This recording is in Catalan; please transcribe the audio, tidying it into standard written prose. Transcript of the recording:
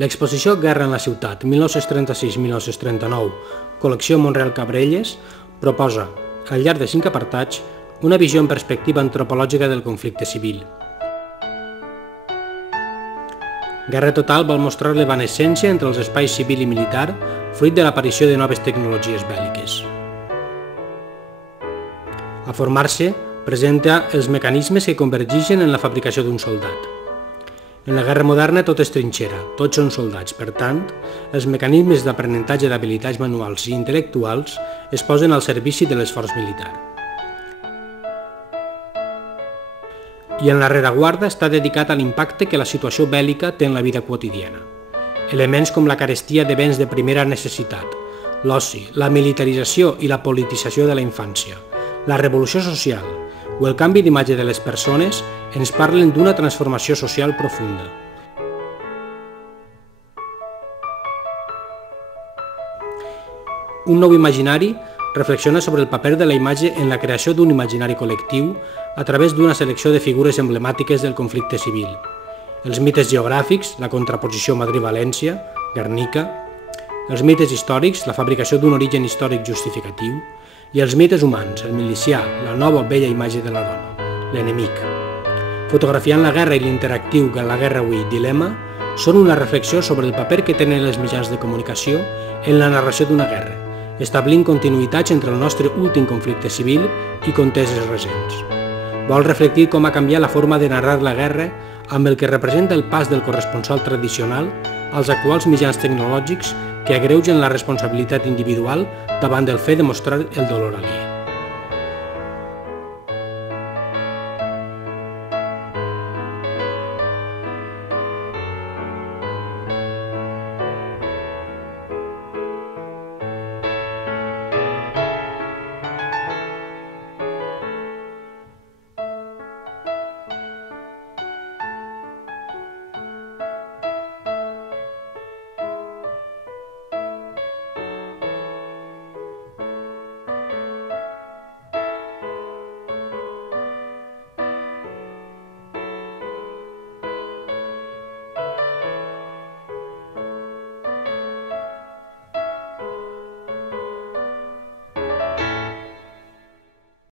L'exposició Guerra en la ciutat, 1936-1939, col·lecció Montreal Cabrelles, proposa, al llarg de 5 apartats, una visió en perspectiva antropològica del conflicte civil. Guerra Total vol mostrar l'evanescència entre els espais civil i militar, fruit de l'aparició de noves tecnologies bèl·liques. A formar-se, presenta els mecanismes que convergeixen en la fabricació d'un soldat. En la guerra moderna tot és trinxera, tots són soldats, per tant, els mecanismes d'aprenentatge d'habilitats manuals i intel·lectuals es posen al servici de l'esforç militar. I en la rereguarda està dedicat a l'impacte que la situació bèl·lica té en la vida quotidiana. Elements com la carestia de béns de primera necessitat, l'oci, la militarització i la politització de la infància, la revolució social o el canvi d'imatge de les persones ens parlen d'una transformació social profunda. Un nou imaginari reflexiona sobre el paper de la imatge en la creació d'un imaginari col·lectiu a través d'una selecció de figures emblemàtiques del conflicte civil. Els mites geogràfics, la contraposició Madrid-València, Guernica, els mites històrics, la fabricació d'un origen històric justificatiu, i els mites humans, el milicià, la nova bella imatge de la dona, l'enemic. Fotografiant la guerra i l'interactiu La guerra avui, dilema, són una reflexió sobre el paper que tenen els mitjans de comunicació en la narració d'una guerra, establint continuïtats entre el nostre últim conflicte civil i conteses recents. Vol reflectir com ha canviat la forma de narrar la guerra amb el que representa el pas del corresponsal tradicional als actuals mitjans tecnològics que agreugen la responsabilitat individual davant del fet de mostrar el dolor aliè.